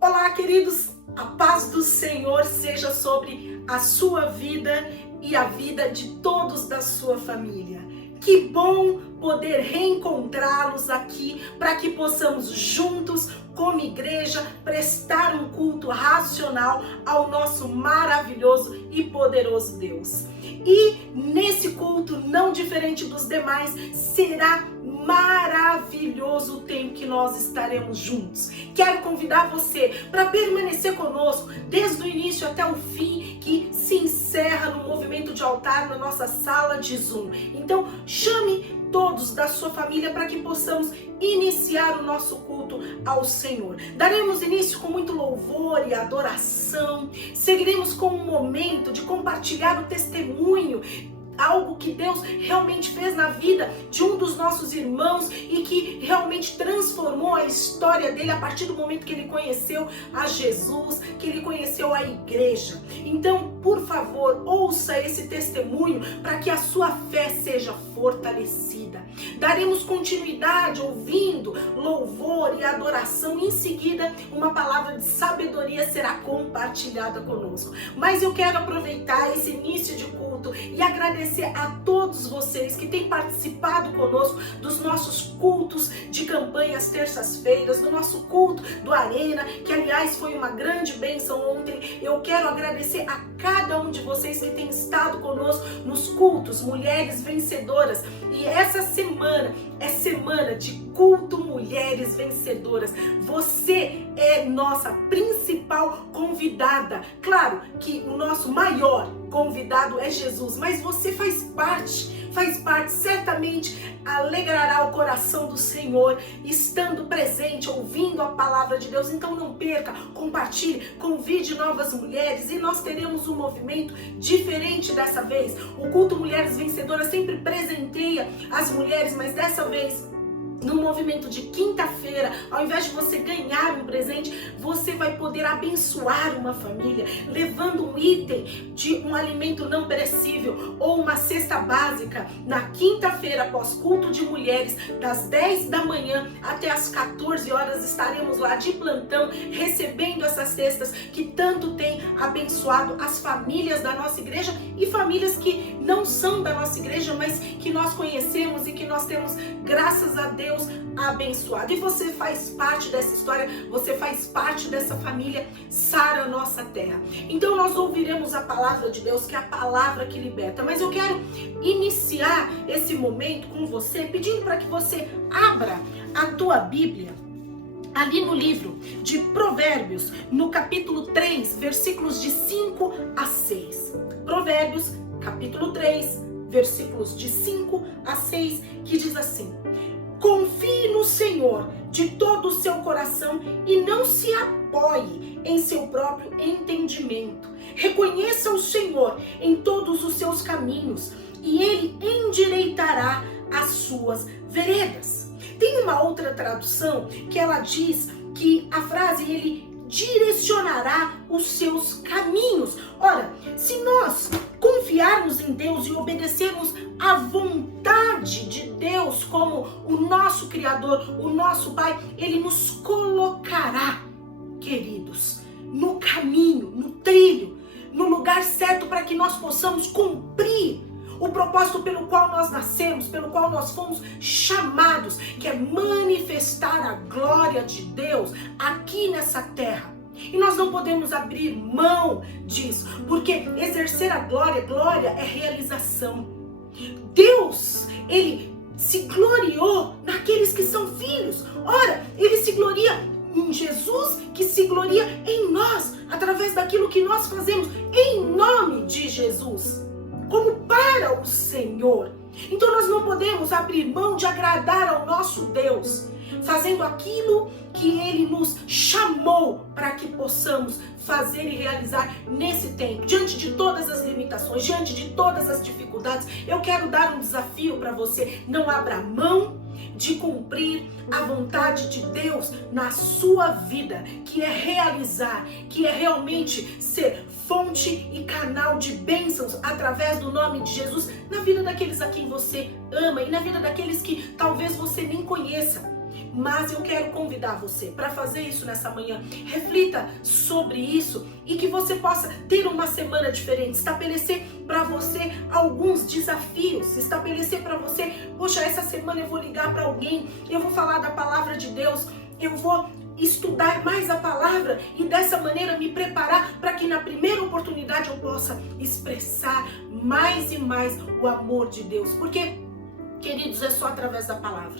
Olá, queridos, a paz do Senhor seja sobre a sua vida e a vida de todos da sua família. Que bom poder reencontrá-los aqui para que possamos juntos, como igreja, prestar um culto racional ao nosso maravilhoso e poderoso Deus. E nesse culto, não diferente dos demais, será maravilhoso o tempo que nós estaremos juntos. Quero convidar você para permanecer conosco desde o início até o fim, que se encerra no movimento de altar na nossa sala de Zoom. Então, chame todos da sua família para que possamos iniciar o nosso culto ao Senhor. Daremos início com muito louvor e adoração. Seguiremos com um momento de compartilhar o testemunho, algo que Deus realmente fez na vida de um dos nossos irmãos e que realmente transformou a história dele a partir do momento que ele conheceu a Jesus, que ele conheceu a igreja. Então, por favor, ouça esse testemunho para que a sua fé seja fortalecida. Daremos continuidade ouvindo louvor e adoração. Em seguida, uma palavra de sabedoria será compartilhada conosco. Mas eu quero aproveitar esse início de culto e agradecer a todos vocês que têm participado conosco dos nossos cultos de campanha às terças-feiras, do nosso culto do Arena, que aliás foi uma grande bênção ontem. Eu quero agradecer a cada um de vocês que tem estado conosco nos cultos Mulheres Vencedoras. E essa semana é semana de culto Mulheres Vencedoras. Você é nossa principal convidada. Claro que o nosso maior convidado é Jesus, mas você faz parte, certamente alegrará o coração do Senhor, estando presente, ouvindo a palavra de Deus. Então não perca, compartilhe, convide novas mulheres e nós teremos um movimento diferente dessa vez. O culto Mulheres Vencedoras sempre presenteia as mulheres, mas dessa vez, no movimento de quinta-feira, ao invés de você ganhar um presente, você vai poder abençoar uma família, levando um item de um alimento não perecível ou uma cesta básica. Na quinta-feira, após culto de mulheres, das 10 da manhã até as 14 horas, estaremos lá de plantão, recebendo essas cestas que tanto tem abençoado as famílias da nossa igreja e famílias que não são da nossa igreja, mas que nós conhecemos e que nós temos, graças a Deus, abençoado. E você faz parte dessa história, você faz parte dessa família Sara Nossa Terra. Então nós ouviremos a palavra de Deus, que é a palavra que liberta. Mas eu quero iniciar esse momento com você, pedindo para que você abra a tua Bíblia ali no livro de Provérbios, no capítulo 3, versículos de 5 a 6. Provérbios, capítulo 3, versículos de 5 a 6, que diz assim: confie no Senhor de todo o seu coração e não se apoie em seu próprio entendimento. Reconheça o Senhor em todos os seus caminhos e Ele endireitará as suas veredas. Tem uma outra tradução que ela diz que a frase Ele direcionará os seus caminhos. Ora, se nós confiarmos em Deus e obedecermos à vontade de Deus como o nosso Criador, o nosso Pai, Ele nos colocará, queridos, no caminho, no trilho, no lugar certo para que nós possamos cumprir o propósito pelo qual nós nascemos, pelo qual nós fomos chamados, que é manifestar a glória de Deus aqui nessa terra. E nós não podemos abrir mão disso, porque exercer a glória é realização. Deus, Ele se gloriou naqueles que são filhos. Ora, Ele se gloria em Jesus, que se gloria em nós, através daquilo que nós fazemos em nome de Jesus, como para o Senhor. Então nós não podemos abrir mão de agradar ao nosso Deus, fazendo aquilo que Ele nos chamou para que possamos fazer e realizar nesse tempo. Diante de todas as limitações, diante de todas as dificuldades, eu quero dar um desafio para você. Não abra mão de cumprir a vontade de Deus na sua vida, que é realizar, que é realmente ser fonte e canal de bênçãos através do nome de Jesus na vida daqueles a quem você ama e na vida daqueles que talvez você nem conheça. Mas eu quero convidar você para fazer isso nessa manhã. Reflita sobre isso e que você possa ter uma semana diferente, estabelecer para você alguns desafios, estabelecer para você, poxa, essa semana eu vou ligar para alguém, eu vou falar da palavra de Deus, eu vou estudar mais a palavra e dessa maneira me preparar para que na primeira oportunidade eu possa expressar mais e mais o amor de Deus. Porque, queridos, é só através da palavra.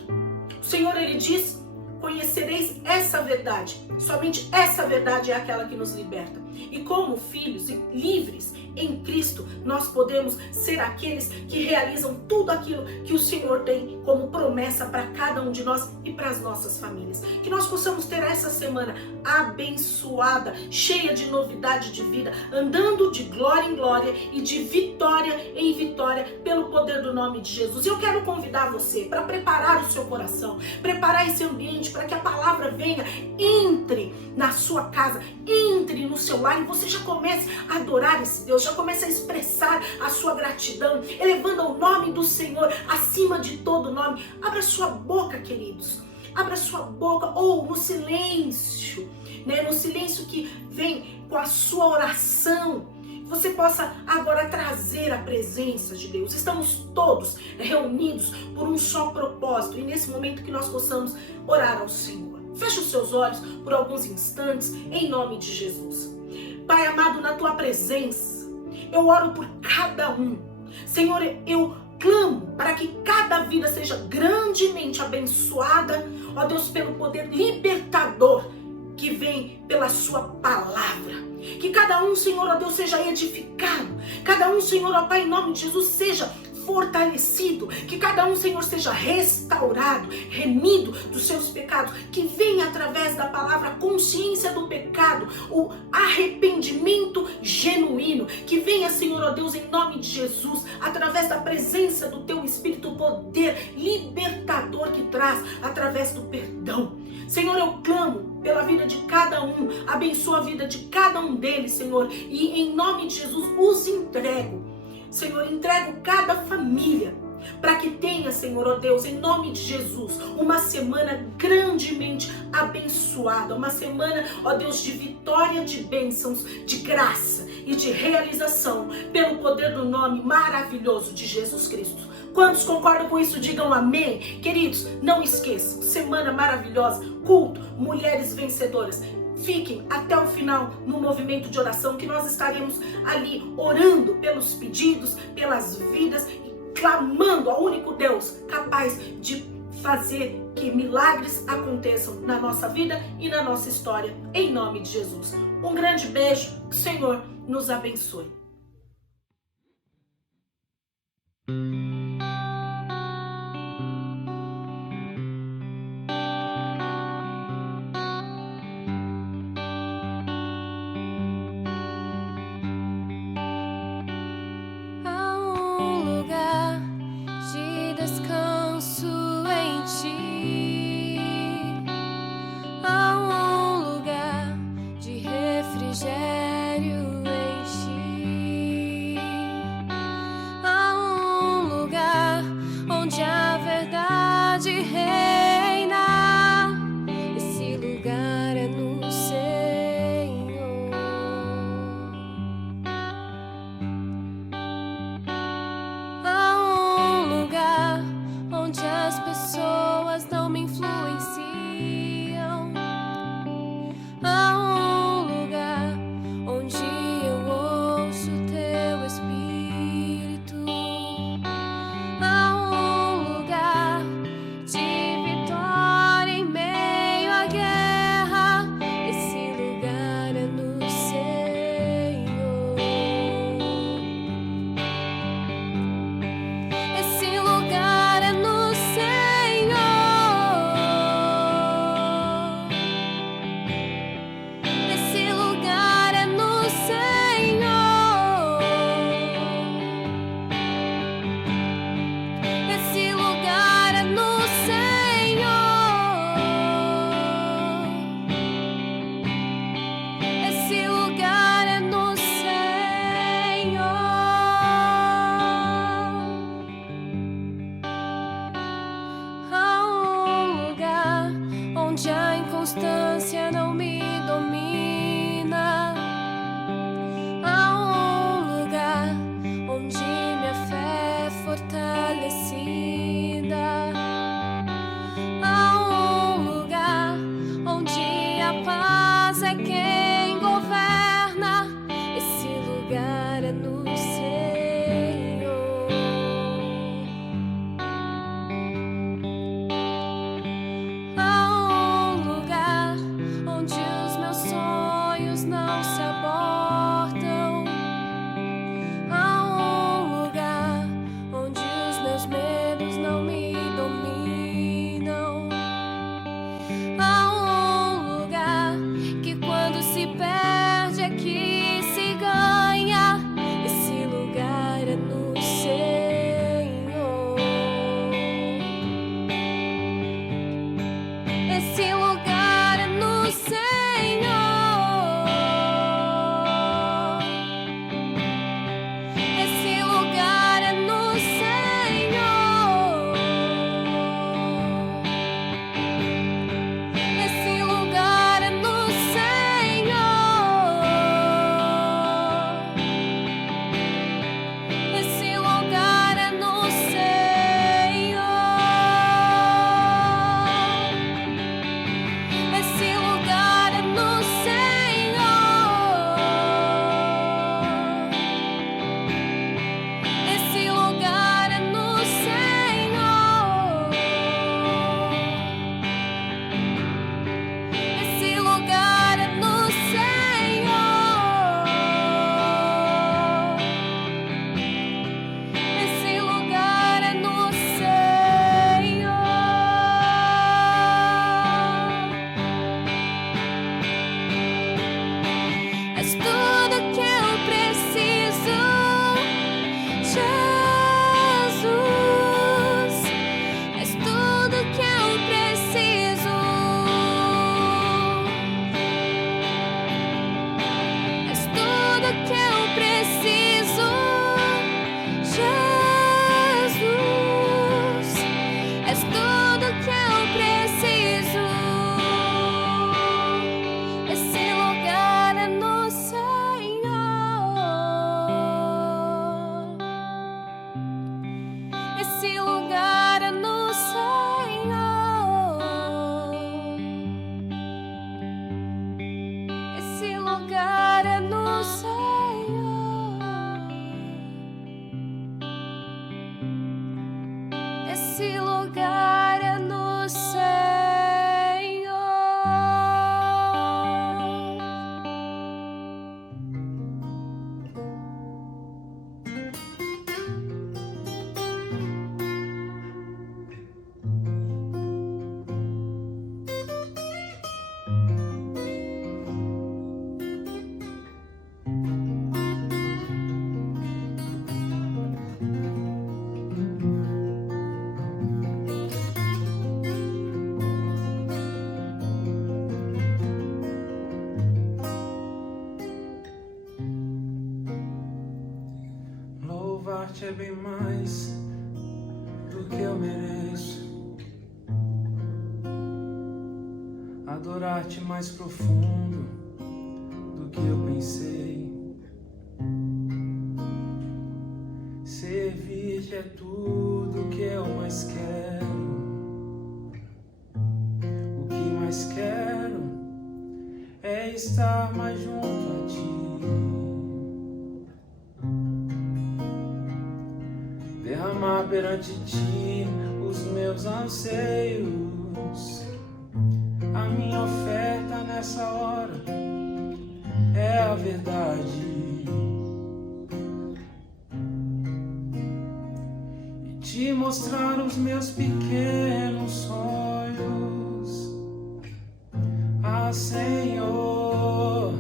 O Senhor, Ele diz, conhecereis essa verdade. Somente essa verdade é aquela que nos liberta. E como filhos e livres em Cristo, nós podemos ser aqueles que realizam tudo aquilo que o Senhor tem como promessa para cada um de nós e para as nossas famílias. Que nós possamos ter essa semana abençoada, cheia de novidade de vida, andando de glória em glória e de vitória em vitória pelo poder do nome de Jesus. E eu quero convidar você para preparar o seu coração, preparar esse ambiente para que a palavra venha, entre na sua casa, entre no seu lar e você já comece a adorar esse Deus, já comece a expressar a sua gratidão, elevando o nome do Senhor acima de todo nome. Abra sua boca, queridos. Abra sua boca, ou no silêncio, né? No silêncio que vem com a sua oração, você possa agora trazer a presença de Deus. Estamos todos reunidos por um só propósito e nesse momento que nós possamos orar ao Senhor. Feche os seus olhos por alguns instantes, em nome de Jesus. Pai amado, na tua presença, eu oro por cada um. Senhor, eu clamo para que cada vida seja grandemente abençoada, ó Deus, pelo poder libertador que vem pela sua palavra. Que cada um, Senhor, ó Deus, seja edificado. Cada um, Senhor, ó Pai, em nome de Jesus, seja fortalecido, que cada um, Senhor, seja restaurado, remido dos seus pecados, que venha através da palavra a consciência do pecado, o arrependimento genuíno, que venha, Senhor, ó Deus, em nome de Jesus, através da presença do teu Espírito, o poder libertador que traz através do perdão. Senhor, eu clamo pela vida de cada um, abençoa a vida de cada um deles, Senhor, e em nome de Jesus os entrego. Senhor, entrego cada família para que tenha, Senhor, ó Deus, em nome de Jesus, uma semana grandemente abençoada, uma semana, ó Deus, de vitória, de bênçãos, de graça e de realização, pelo poder do nome maravilhoso de Jesus Cristo. Quantos concordam com isso? Digam amém. Queridos, não esqueçam, semana maravilhosa, culto, mulheres vencedoras. Fiquem até o final no movimento de oração, que nós estaremos ali orando pelos pedidos, pelas vidas e clamando ao único Deus capaz de fazer que milagres aconteçam na nossa vida e na nossa história, em nome de Jesus. Um grande beijo, que o Senhor nos abençoe. Refrigério em ti. é quem governa, esse lugar é no Senhor. Há um lugar onde os meus sonhos não se abortam. Há um lugar onde os meus medos não me dominam. Há um lugar que quando se perde é que se ganha. Esse lugar é no Senhor. Esse lugar é no Senhor. Esse lugar é no Senhor. Esse lugar é no Senhor. Esse lugar é no Senhor. Esse lugar é no Senhor. Esse lugar é no Senhor. Esse lugar é no Senhor. Esse lugar é no Senhor. És tudo que eu preciso, Jesus. És tudo que eu preciso. És tudo que eu preciso, Jesus. És tudo que eu preciso. Esse lugar é no Senhor. Esse lugar é no Senhor. Esse lugar é no Senhor. Esse lugar é no Senhor. Louvar-te é bem mais do que eu mereço. Adorar-te mais profundo do que eu pensei. Servir-te é tudo que eu mais quero. O que mais quero é estar mais junto a ti. Derramar perante ti os meus anseios. A minha oferta nessa hora é a verdade. E te mostrar os meus pequenos sonhos. Ah, Senhor,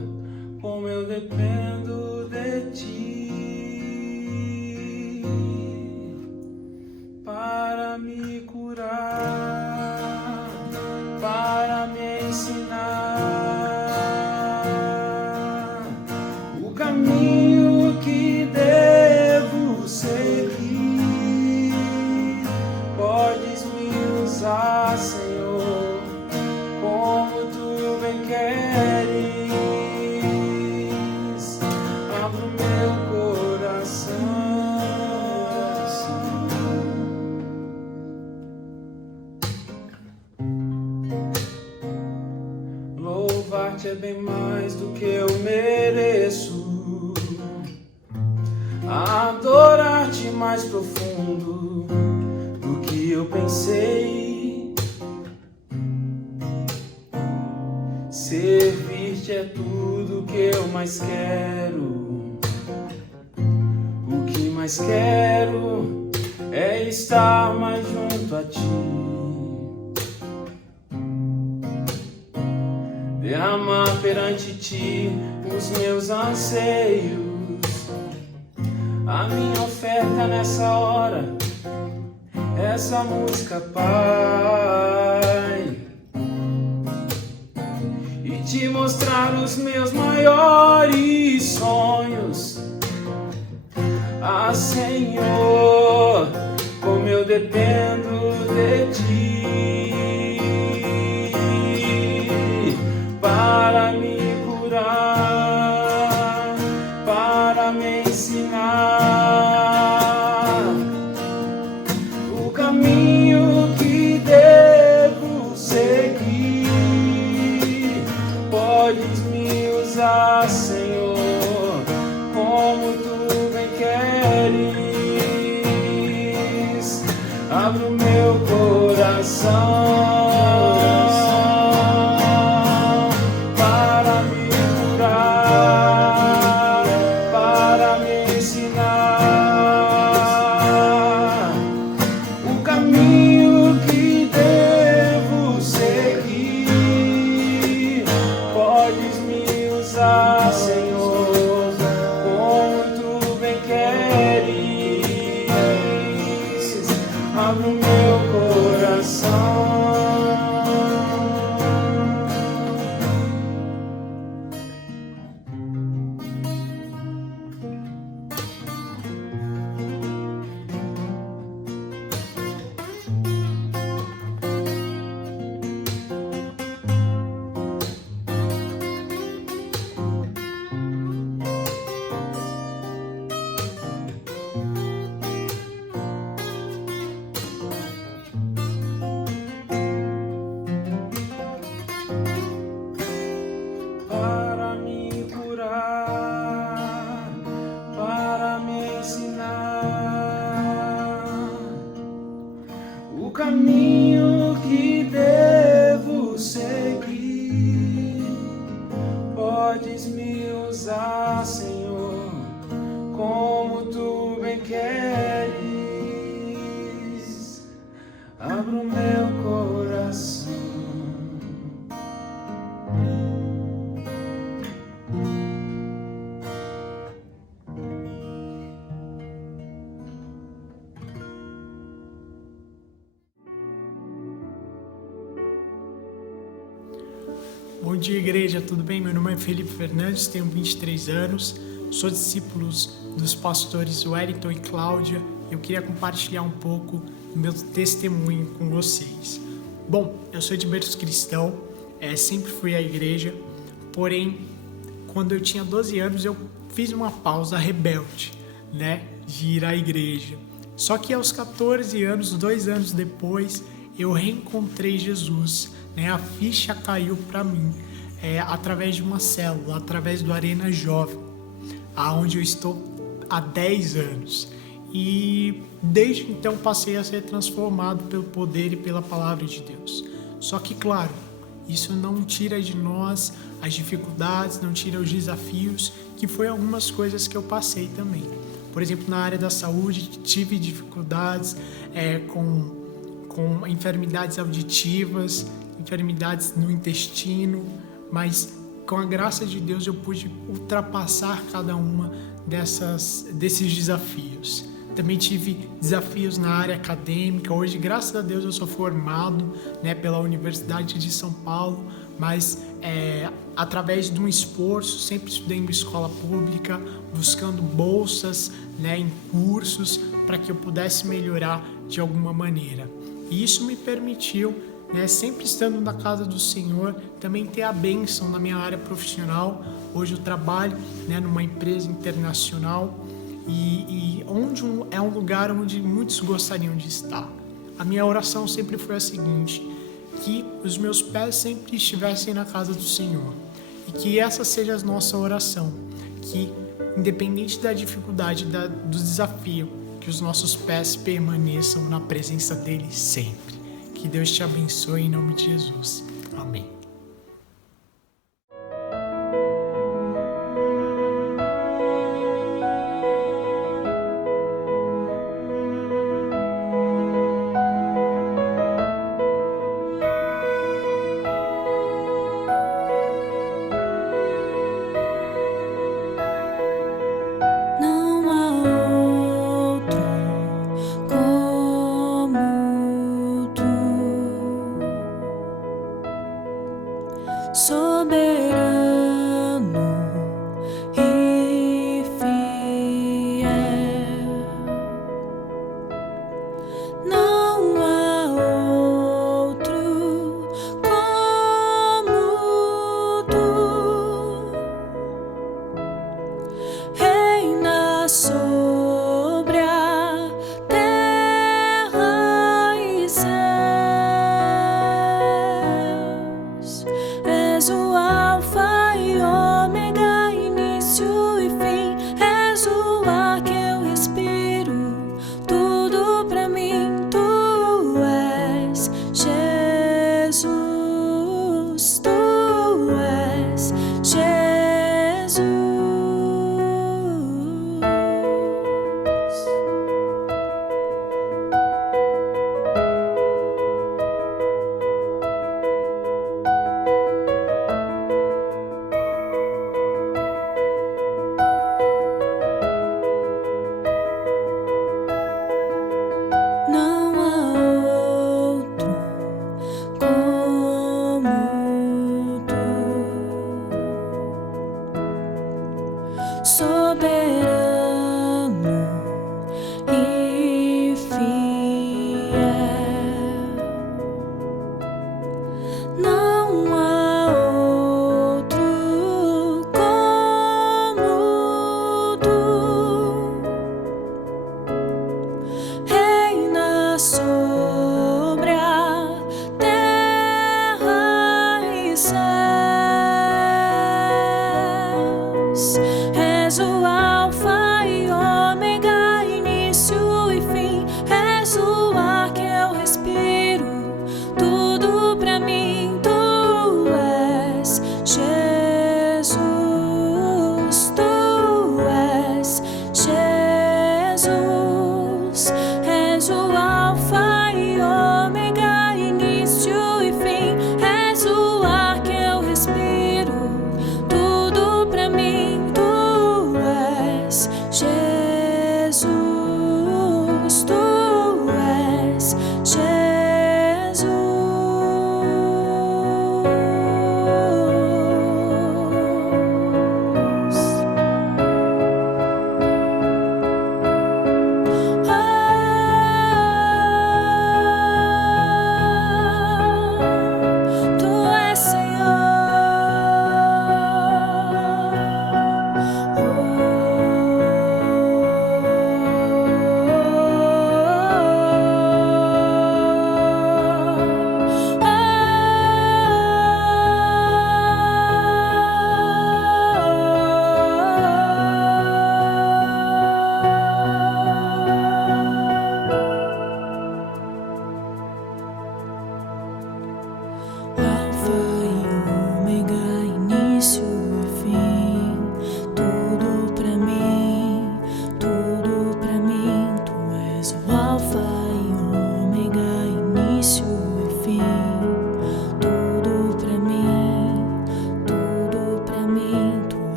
como eu dependo de ti para me curar, para me ensinar o caminho que devo seguir. Podes me usar, Senhor, como tu bem queres. Abro meu coração louvar-te é bem mais do que eu mereço. Adorar-te mais profundo do que eu pensei. Servir-te é tudo que eu mais quero. O que mais quero é estar mais junto a ti. Derramar perante ti os meus anseios. A minha oferta nessa hora, essa música, Pai. E te mostrar os meus maiores sonhos. Ah, Senhor, como eu dependo de ti para me curar, para me ensinar o caminho que devo seguir. Podes me usar, Senhor, como tu bem queres. Abre o meu coração para me curar, para me ensinar o caminho que devo seguir. Podes me usar, Senhor, como tu bem queres. Abre o meu coração. Para me curar, para me ensinar o caminho que devo seguir. Podes me usar, Senhor, como tu bem queres. Abra o meu coração. Bom dia, igreja, tudo bem? Meu nome é Felipe Fernandes, tenho 23 anos, sou discípulo dos pastores Wellington e Cláudia. Eu queria compartilhar um pouco do meu testemunho com vocês. Bom, eu sou de berço cristão, sempre fui à igreja, porém, quando eu tinha 12 anos, eu fiz uma pausa rebelde, de ir à igreja. Só que aos 14 anos, 2 anos depois, eu reencontrei Jesus, a ficha caiu para mim através de uma célula, através do Arena Jovem, aonde eu estou há 10 anos. E desde então passei a ser transformado pelo poder e pela palavra de Deus. Só que, claro, isso não tira de nós as dificuldades, não tira os desafios, que foi algumas coisas que eu passei também. Por exemplo, na área da saúde, tive dificuldades com enfermidades auditivas, enfermidades no intestino, mas com a graça de Deus eu pude ultrapassar cada uma desses desafios. Também tive desafios na área acadêmica. Hoje, graças a Deus, eu sou formado pela Universidade de São Paulo, mas através de um esforço, sempre estudei em uma escola pública, buscando bolsas em cursos para que eu pudesse melhorar de alguma maneira. E isso me permitiu, sempre estando na casa do Senhor, também ter a bênção na minha área profissional. Hoje eu trabalho numa empresa internacional e é um lugar onde muitos gostariam de estar. A minha oração sempre foi a seguinte: que os meus pés sempre estivessem na casa do Senhor. E que essa seja a nossa oração, que independente da dificuldade, do desafio, que os nossos pés permaneçam na presença dele sempre. Que Deus te abençoe em nome de Jesus. Amém. Não há outro como tu.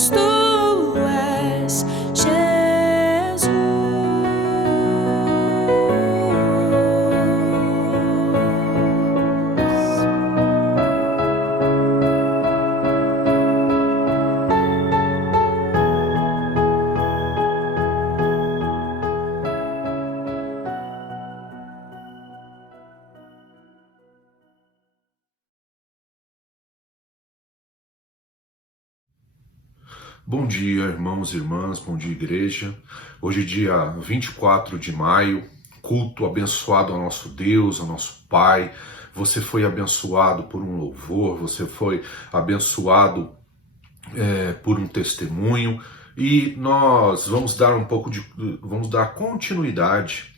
Deus, tu és Jesus. Bom dia, irmãos e irmãs, bom dia, igreja. Hoje, dia 24 de maio, culto abençoado ao nosso Deus, ao nosso Pai. Você foi abençoado por um louvor, você foi abençoado por um testemunho, e nós vamos dar continuidade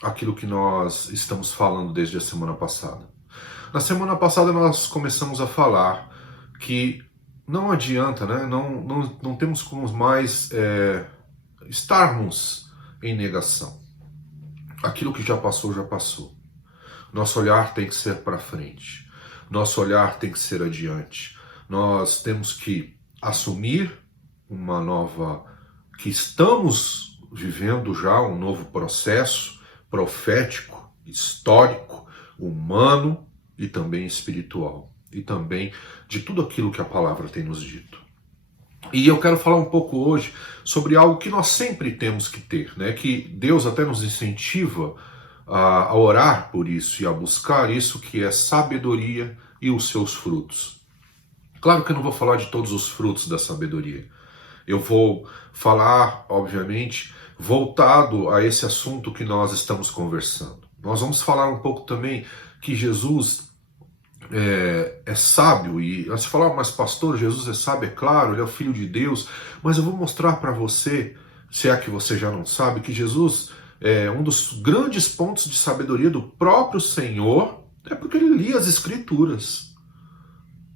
àquilo que nós estamos falando desde a semana passada. Na semana passada nós começamos a falar que não adianta, né? Não temos como mais estarmos em negação. Aquilo que já passou, já passou. Nosso olhar tem que ser para frente. Nosso olhar tem que ser adiante. Nós temos que assumir que estamos vivendo já um novo processo profético, histórico, humano e também espiritual. E também de tudo aquilo que a palavra tem nos dito. E eu quero falar um pouco hoje sobre algo que nós sempre temos que ter, né? Que Deus até nos incentiva a orar por isso e a buscar isso, que é sabedoria e os seus frutos. Claro que eu não vou falar de todos os frutos da sabedoria. Eu vou falar, obviamente, voltado a esse assunto que nós estamos conversando. Nós vamos falar um pouco também que Jesus é sábio, e você fala, mas pastor, Jesus é sábio, é claro, ele é o Filho de Deus, mas eu vou mostrar para você, se é que você já não sabe, que Jesus é um dos grandes pontos de sabedoria do próprio Senhor, é porque ele lia as Escrituras.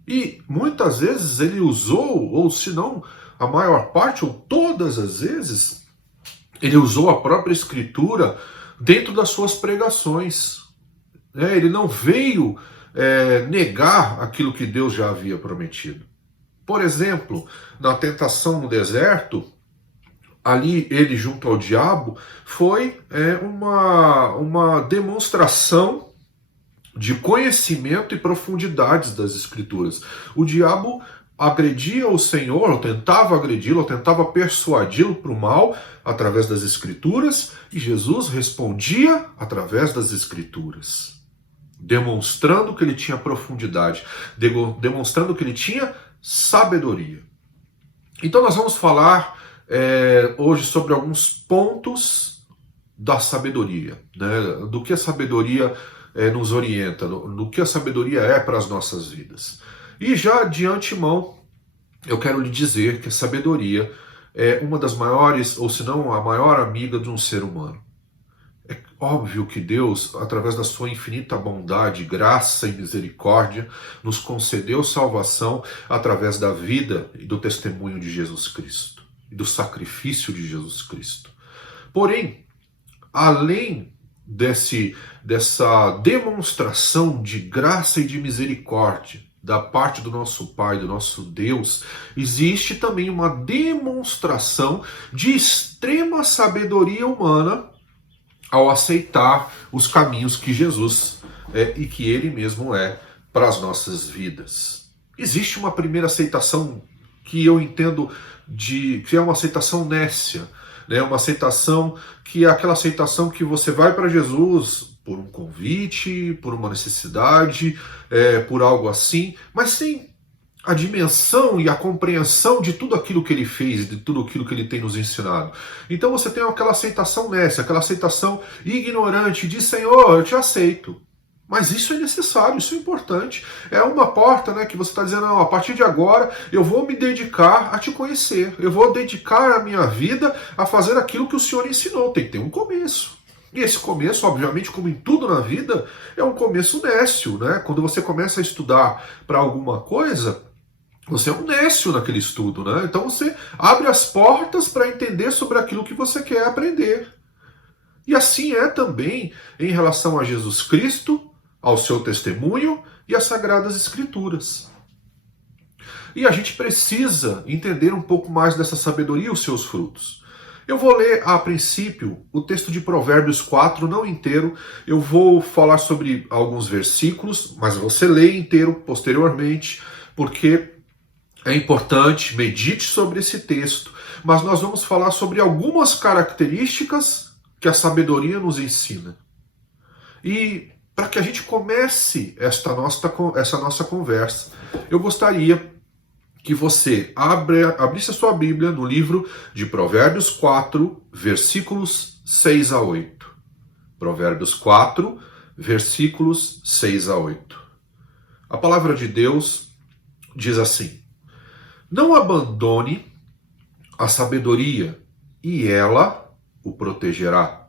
E muitas vezes ele usou, ou se não, a maior parte, ou todas as vezes, ele usou a própria Escritura dentro das suas pregações. Ele não veio negar aquilo que Deus já havia prometido. Por exemplo, na tentação no deserto, ali ele junto ao diabo, foi uma demonstração de conhecimento e profundidades das Escrituras. O diabo agredia o Senhor, ou tentava agredi-lo, ou tentava persuadi-lo para o mal através das Escrituras, e Jesus respondia através das Escrituras, demonstrando que ele tinha profundidade, demonstrando que ele tinha sabedoria. Então nós vamos falar hoje sobre alguns pontos da sabedoria, né? Do que a sabedoria nos orienta, do que a sabedoria é para as nossas vidas. E já de antemão, eu quero lhe dizer que a sabedoria é uma das maiores, ou se não a maior amiga de um ser humano. É óbvio que Deus, através da sua infinita bondade, graça e misericórdia, nos concedeu salvação através da vida e do testemunho de Jesus Cristo, e do sacrifício de Jesus Cristo. Porém, além dessa demonstração de graça e de misericórdia da parte do nosso Pai, do nosso Deus, existe também uma demonstração de extrema sabedoria humana ao aceitar os caminhos que Jesus e que Ele mesmo é para as nossas vidas. Existe uma primeira aceitação que eu entendo que é uma aceitação nécia, né? Uma aceitação que é aquela aceitação que você vai para Jesus por um convite, por uma necessidade, por algo assim, mas sem a dimensão e a compreensão de tudo aquilo que ele fez, de tudo aquilo que ele tem nos ensinado. Então você tem aquela aceitação nécia, aquela aceitação ignorante de Senhor, eu te aceito. Mas isso é necessário, isso é importante. É uma porta, né, que você está dizendo, não, a partir de agora eu vou me dedicar a te conhecer. Eu vou dedicar a minha vida a fazer aquilo que o Senhor ensinou. Tem que ter um começo. E esse começo, obviamente, como em tudo na vida, é um começo nécio, né? Quando você começa a estudar para alguma coisa, você é um nécio naquele estudo, né? Então você abre as portas para entender sobre aquilo que você quer aprender. E assim é também em relação a Jesus Cristo, ao seu testemunho e às Sagradas Escrituras. E a gente precisa entender um pouco mais dessa sabedoria e os seus frutos. Eu vou ler a princípio o texto de Provérbios 4, não inteiro. Eu vou falar sobre alguns versículos, mas você lê inteiro posteriormente, porque é importante, medite sobre esse texto. Mas nós vamos falar sobre algumas características que a sabedoria nos ensina. E para que a gente comece essa nossa conversa, eu gostaria que você abrisse a sua Bíblia no livro de Provérbios 4, versículos 6 a 8. Provérbios 4, versículos 6 a 8. A palavra de Deus diz assim: não abandone a sabedoria, e ela o protegerá.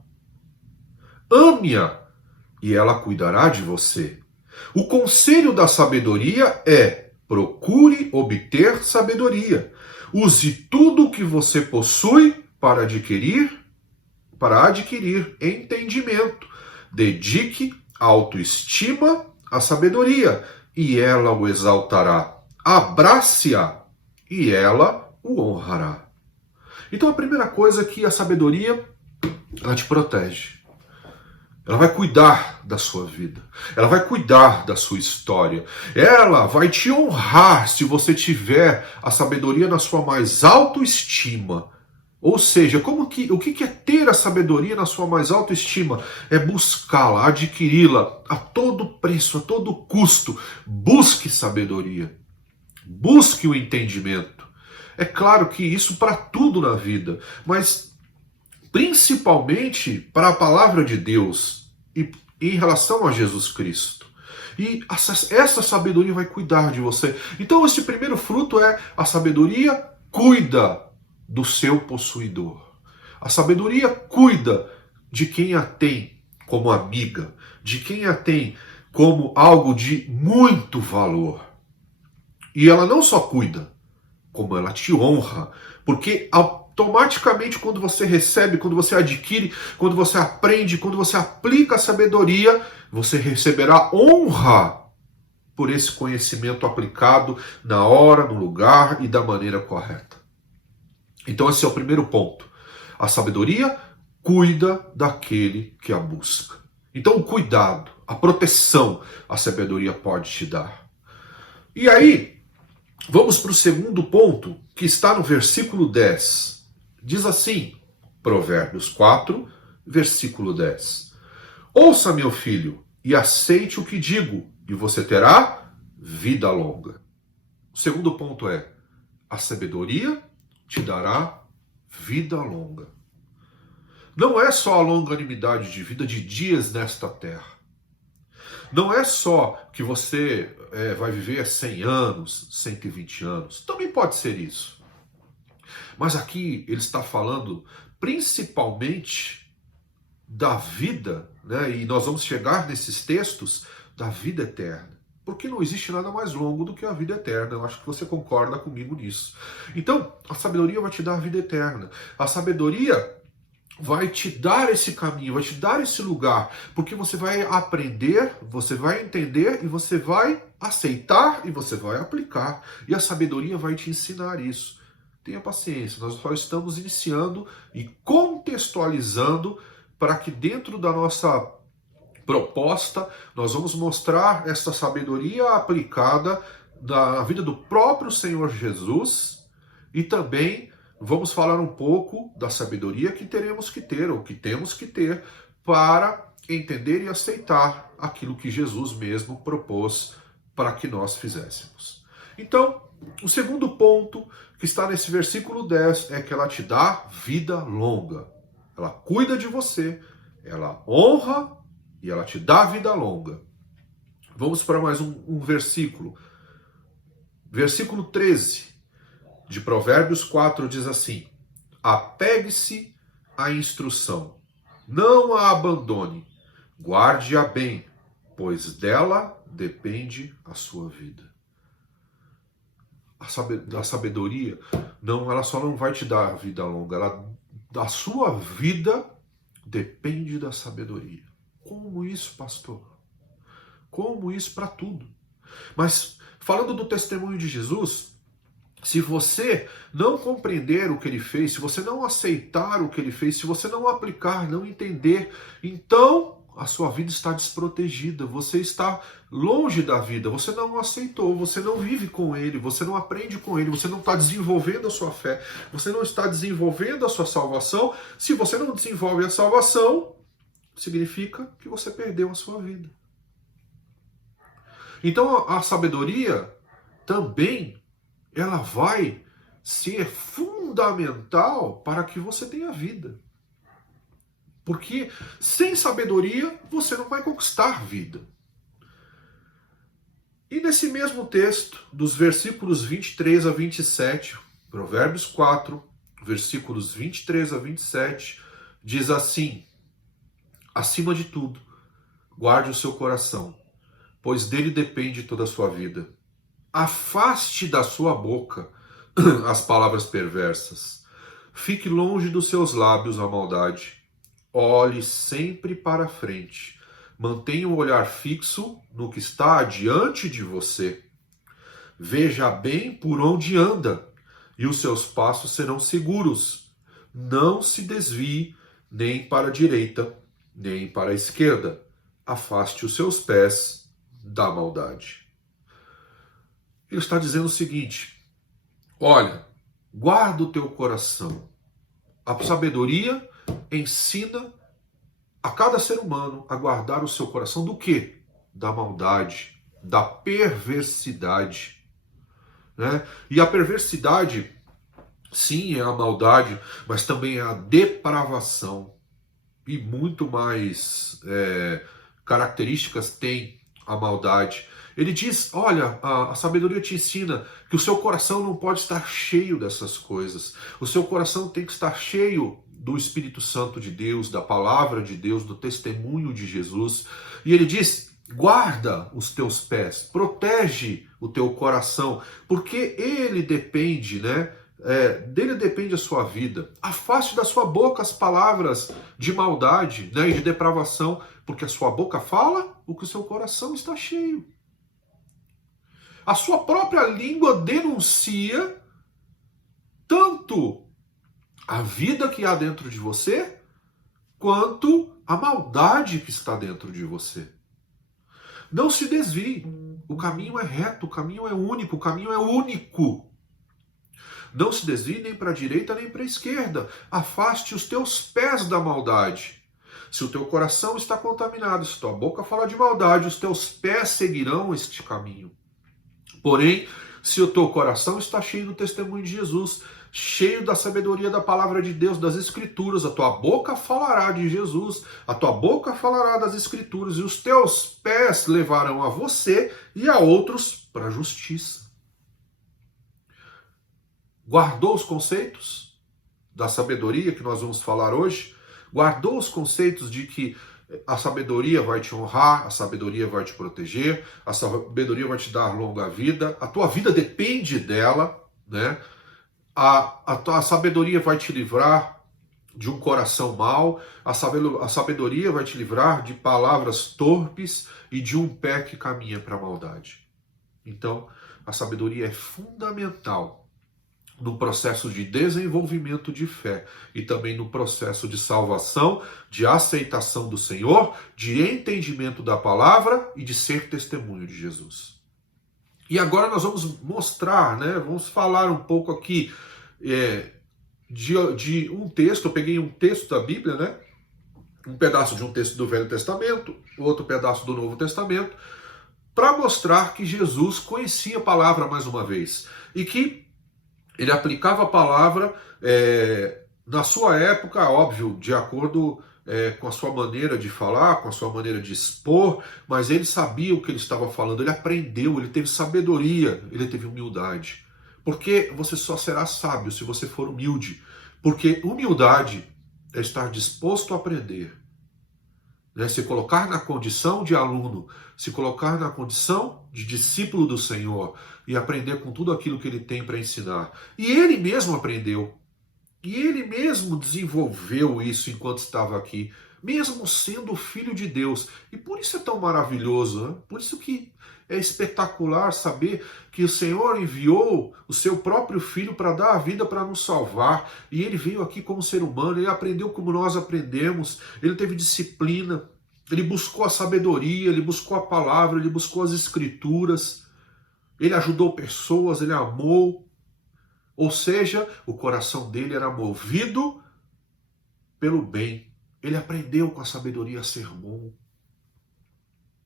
Ame-a, e ela cuidará de você. O conselho da sabedoria é: procure obter sabedoria. Use tudo o que você possui para adquirir entendimento. Dedique autoestima à sabedoria, e ela o exaltará. Abrace-a, e ela o honrará. Então a primeira coisa é que a sabedoria, ela te protege. Ela vai cuidar da sua vida. Ela vai cuidar da sua história. Ela vai te honrar se você tiver a sabedoria na sua mais autoestima. Ou seja, o que é ter a sabedoria na sua mais autoestima? É buscá-la, adquiri-la a todo preço, a todo custo. Busque sabedoria. Busque o entendimento. É claro que isso para tudo na vida, mas principalmente para a palavra de Deus e em relação a Jesus Cristo. E essa sabedoria vai cuidar de você. Então esse primeiro fruto é: a sabedoria cuida do seu possuidor. A sabedoria cuida de quem a tem como amiga, de quem a tem como algo de muito valor. E ela não só cuida, como ela te honra, porque automaticamente quando você recebe, quando você adquire, quando você aprende, quando você aplica a sabedoria, você receberá honra por esse conhecimento aplicado na hora, no lugar e da maneira correta. Então esse é o primeiro ponto. A sabedoria cuida daquele que a busca. Então o cuidado, a proteção, a sabedoria pode te dar. E aí, vamos para o segundo ponto, que está no versículo 10. Diz assim, Provérbios 4, versículo 10. Ouça, meu filho, e aceite o que digo, e você terá vida longa. O segundo ponto é: a sabedoria te dará vida longa. Não é só a longanimidade de vida de dias nesta terra. Não é só que você vai viver 100 anos, 120 anos. Também pode ser isso. Mas aqui ele está falando principalmente da vida, né? E nós vamos chegar nesses textos da vida eterna. Porque não existe nada mais longo do que a vida eterna. Eu acho que você concorda comigo nisso. Então, a sabedoria vai te dar a vida eterna. A sabedoria vai te dar esse caminho, vai te dar esse lugar, porque você vai aprender, você vai entender e você vai aceitar e você vai aplicar. E a sabedoria vai te ensinar isso. Tenha paciência, nós só estamos iniciando e contextualizando para que dentro da nossa proposta nós vamos mostrar essa sabedoria aplicada na vida do próprio Senhor Jesus e também vamos falar um pouco da sabedoria que teremos que ter, ou que temos que ter, para entender e aceitar aquilo que Jesus mesmo propôs para que nós fizéssemos. Então, o segundo ponto que está nesse versículo 10 é que ela te dá vida longa. Ela cuida de você, ela honra e ela te dá vida longa. Vamos para mais um versículo. Versículo 13. De Provérbios 4 diz assim: apegue-se à instrução, não a abandone, guarde-a bem, pois dela depende a sua vida. A sabedoria, ela só não vai te dar vida longa, a sua vida depende da sabedoria. Como isso, pastor? Como isso para tudo? Mas falando do testemunho de Jesus, Se você não compreender o que ele fez, se você não aceitar o que ele fez, se você não aplicar, não entender, então a sua vida está desprotegida, você está longe da vida, você não o aceitou, você não vive com ele, você não aprende com ele, você não está desenvolvendo a sua fé, você não está desenvolvendo a sua salvação. Se você não desenvolve a salvação, significa que você perdeu a sua vida. Então a sabedoria também ela vai ser fundamental para que você tenha vida. Porque sem sabedoria você não vai conquistar vida. E nesse mesmo texto, dos versículos 23 a 27, Provérbios 4, versículos 23 a 27, diz assim: acima de tudo, guarde o seu coração, pois dele depende toda a sua vida. Afaste da sua boca as palavras perversas. Fique longe dos seus lábios a maldade. Olhe sempre para a frente. Mantenha o olhar fixo no que está adiante de você. Veja bem por onde anda, e os seus passos serão seguros. Não se desvie nem para a direita, nem para a esquerda. Afaste os seus pés da maldade. Ele está dizendo o seguinte: olha, guarda o teu coração. A sabedoria ensina a cada ser humano a guardar o seu coração do quê? Da maldade, da perversidade. Né? E a perversidade, sim, é a maldade, mas também é a depravação. E muito mais características tem a maldade. Ele diz, olha, a sabedoria te ensina que o seu coração não pode estar cheio dessas coisas. O seu coração tem que estar cheio do Espírito Santo de Deus, da palavra de Deus, do testemunho de Jesus. E ele diz, guarda os teus pés, protege o teu coração, porque ele depende, né? Dele depende a sua vida. Afaste da sua boca as palavras de maldade, né, e de depravação, porque a sua boca fala o que o seu coração está cheio. A sua própria língua denuncia tanto a vida que há dentro de você, quanto a maldade que está dentro de você. Não se desvie. O caminho é reto, o caminho é único, o caminho é único. Não se desvie nem para a direita nem para a esquerda. Afaste os teus pés da maldade. Se o teu coração está contaminado, se tua boca fala de maldade, os teus pés seguirão este caminho. Porém, se o teu coração está cheio do testemunho de Jesus, cheio da sabedoria da palavra de Deus, das Escrituras, a tua boca falará de Jesus, a tua boca falará das Escrituras, e os teus pés levarão a você e a outros para a justiça. Guardou os conceitos da sabedoria que nós vamos falar hoje? Guardou os conceitos de que a sabedoria vai te honrar, a sabedoria vai te proteger, a sabedoria vai te dar longa vida, a tua vida depende dela, né? A sabedoria vai te livrar de um coração mau, a sabedoria vai te livrar de palavras torpes e de um pé que caminha para a maldade. Então, a sabedoria é fundamental no processo de desenvolvimento de fé e também no processo de salvação, de aceitação do Senhor, de entendimento da palavra e de ser testemunho de Jesus. E agora nós vamos mostrar, né? Vamos falar um pouco aqui de um texto. Eu peguei um texto da Bíblia, né? Um pedaço de um texto do Velho Testamento, outro pedaço do Novo Testamento, para mostrar que Jesus conhecia a palavra mais uma vez e que ele aplicava a palavra na sua época, óbvio, de acordo com a sua maneira de falar, com a sua maneira de expor, mas ele sabia o que ele estava falando, ele aprendeu, ele teve sabedoria, ele teve humildade. Porque você só será sábio se você for humilde. Porque humildade é estar disposto a aprender. Né? Se colocar na condição de aluno, se colocar na condição de discípulo do Senhor e aprender com tudo aquilo que ele tem para ensinar. E ele mesmo aprendeu. E ele mesmo desenvolveu isso enquanto estava aqui, mesmo sendo o Filho de Deus. E por isso é tão maravilhoso, né? Por isso que É espetacular saber que o Senhor enviou o seu próprio Filho para dar a vida para nos salvar. E ele veio aqui como ser humano, ele aprendeu como nós aprendemos, ele teve disciplina, ele buscou a sabedoria, ele buscou a palavra, ele buscou as escrituras, ele ajudou pessoas, ele amou. Ou seja, o coração dele era movido pelo bem. Ele aprendeu com a sabedoria a ser bom.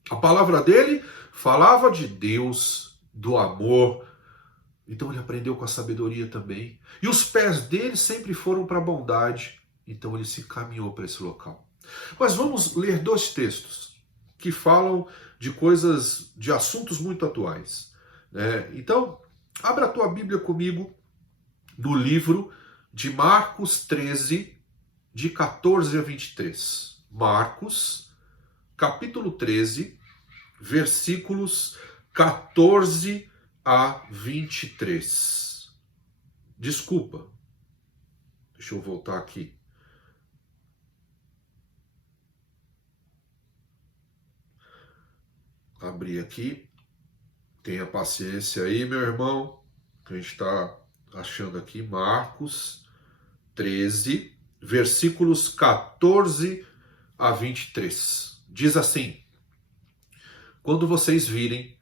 A palavra dele falava de Deus, do amor. Então ele aprendeu com a sabedoria também. E os pés dele sempre foram para a bondade. Então ele se caminhou para esse local. Mas vamos ler 2 textos que falam de coisas, de assuntos muito atuais, né? Então, abra a tua Bíblia comigo no livro de Marcos 13, de 14 a 23. Marcos, capítulo 13, versículos 14 a 23. Desculpa. Deixa eu voltar aqui. Abrir aqui. Tenha paciência aí, meu irmão. A gente está achando aqui Marcos 13, versículos 14 a 23. Diz assim: quando vocês virem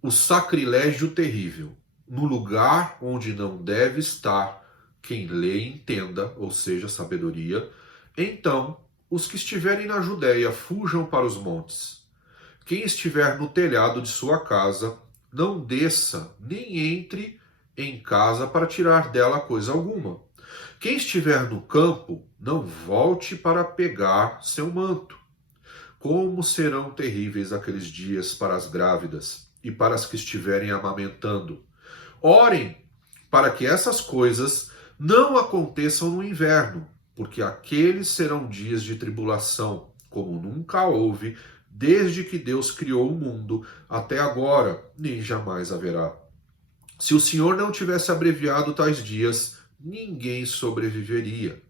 o sacrilégio terrível no lugar onde não deve estar quem lê e entenda, ou seja, sabedoria, então os que estiverem na Judéia fujam para os montes. Quem estiver no telhado de sua casa, não desça, nem entre em casa para tirar dela coisa alguma. Quem estiver no campo, não volte para pegar seu manto. Como serão terríveis aqueles dias para as grávidas e para as que estiverem amamentando. Orem para que essas coisas não aconteçam no inverno, porque aqueles serão dias de tribulação, como nunca houve desde que Deus criou o mundo até agora, nem jamais haverá. Se o Senhor não tivesse abreviado tais dias, ninguém sobreviveria.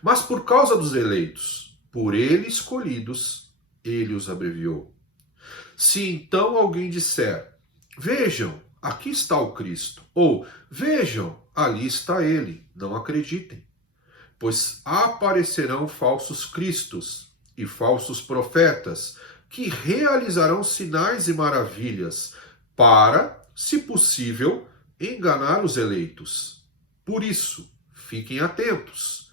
Mas por causa dos eleitos, por ele escolhidos, ele os abreviou. Se então alguém disser, vejam, aqui está o Cristo, ou vejam, ali está ele, não acreditem. Pois aparecerão falsos cristos e falsos profetas, que realizarão sinais e maravilhas, para, se possível, enganar os eleitos. Por isso, fiquem atentos,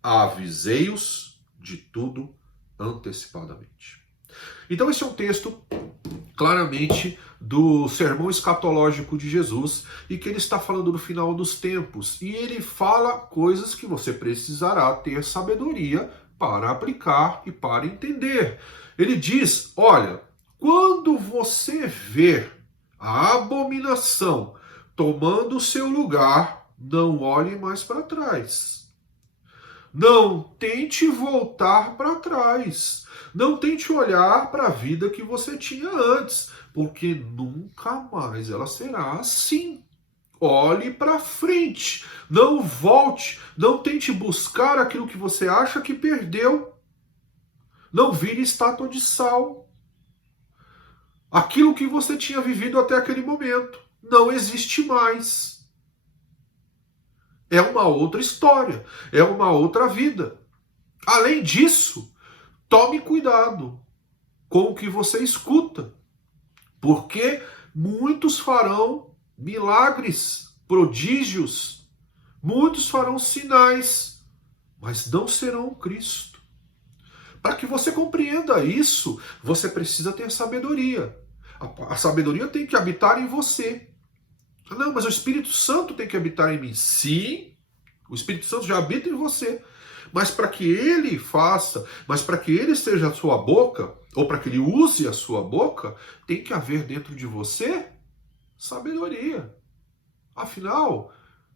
avisei-os de tudo antecipadamente. Então esse é um texto claramente do sermão escatológico de Jesus e que ele está falando do final dos tempos. E ele fala coisas que você precisará ter sabedoria para aplicar e para entender. Ele diz, olha, quando você ver a abominação tomando o seu lugar, não olhe mais para trás. Não tente voltar para trás. Não tente olhar para a vida que você tinha antes, porque nunca mais ela será assim. Olhe para frente. Não volte. Não tente buscar aquilo que você acha que perdeu. Não vire estátua de sal. Aquilo que você tinha vivido até aquele momento não existe mais. É uma outra história, é uma outra vida. Além disso, tome cuidado com o que você escuta, porque muitos farão milagres, prodígios, muitos farão sinais, mas não serão o Cristo. Para que você compreenda isso, você precisa ter sabedoria. A sabedoria tem que habitar em você. Não, mas o Espírito Santo tem que habitar em mim. Sim, o Espírito Santo já habita em você. Mas para que ele faça, mas para que ele seja a sua boca, ou para que ele use a sua boca, tem que haver dentro de você sabedoria. Afinal,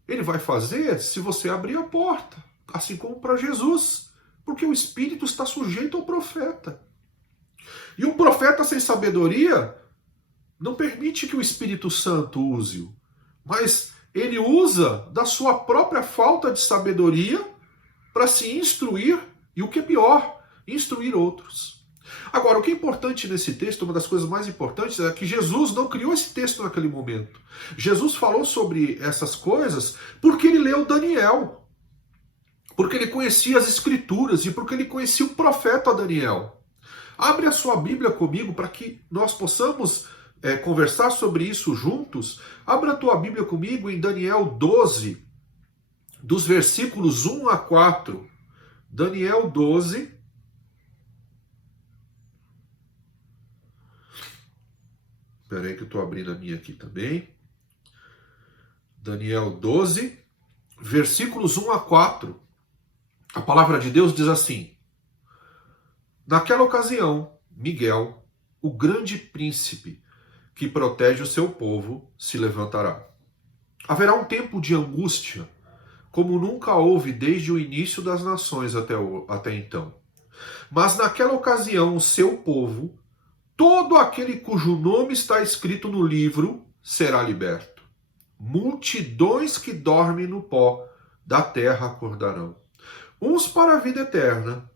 ele vai fazer se você abrir a porta, assim como para Jesus, porque o Espírito está sujeito ao profeta. E um profeta sem sabedoria não permite que o Espírito Santo use-o, mas ele usa da sua própria falta de sabedoria para se instruir, e o que é pior, instruir outros. Agora, o que é importante nesse texto, uma das coisas mais importantes, é que Jesus não criou esse texto naquele momento. Jesus falou sobre essas coisas porque ele leu Daniel, porque ele conhecia as Escrituras e porque ele conhecia o profeta Daniel. Abre a sua Bíblia comigo para que nós possamos conversar sobre isso juntos. Abra a tua Bíblia comigo em Daniel 12, dos versículos 1 a 4. Daniel 12. Espera aí que eu estou abrindo a minha aqui também. Daniel 12, versículos 1 a 4. A palavra de Deus diz assim: naquela ocasião, Miguel, o grande príncipe que protege o seu povo, se levantará. Haverá um tempo de angústia, como nunca houve desde o início das nações até então. Mas naquela ocasião, o seu povo, todo aquele cujo nome está escrito no livro, será liberto. Multidões que dormem no pó da terra acordarão. Uns para a vida eterna,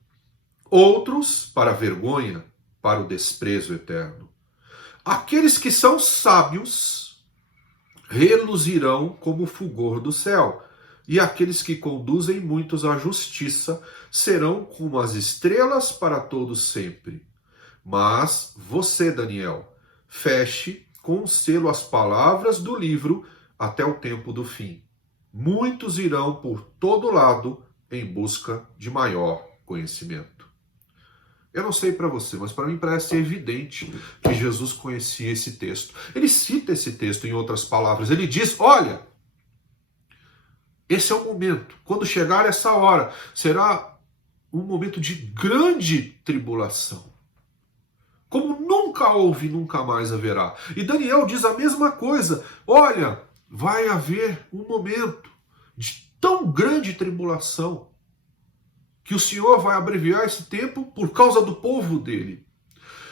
outros para a vergonha, para o desprezo eterno. Aqueles que são sábios reluzirão como o fulgor do céu, e aqueles que conduzem muitos à justiça serão como as estrelas para todos sempre. Mas você, Daniel, feche com o selo as palavras do livro até o tempo do fim. Muitos irão por todo lado em busca de maior conhecimento. Eu não sei para você, mas para mim parece evidente que Jesus conhecia esse texto. Ele cita esse texto em outras palavras. Ele diz, olha, esse é o momento. Quando chegar essa hora, será um momento de grande tribulação. Como nunca houve, nunca mais haverá. E Daniel diz a mesma coisa. Olha, vai haver um momento de tão grande tribulação que o Senhor vai abreviar esse tempo por causa do povo dele.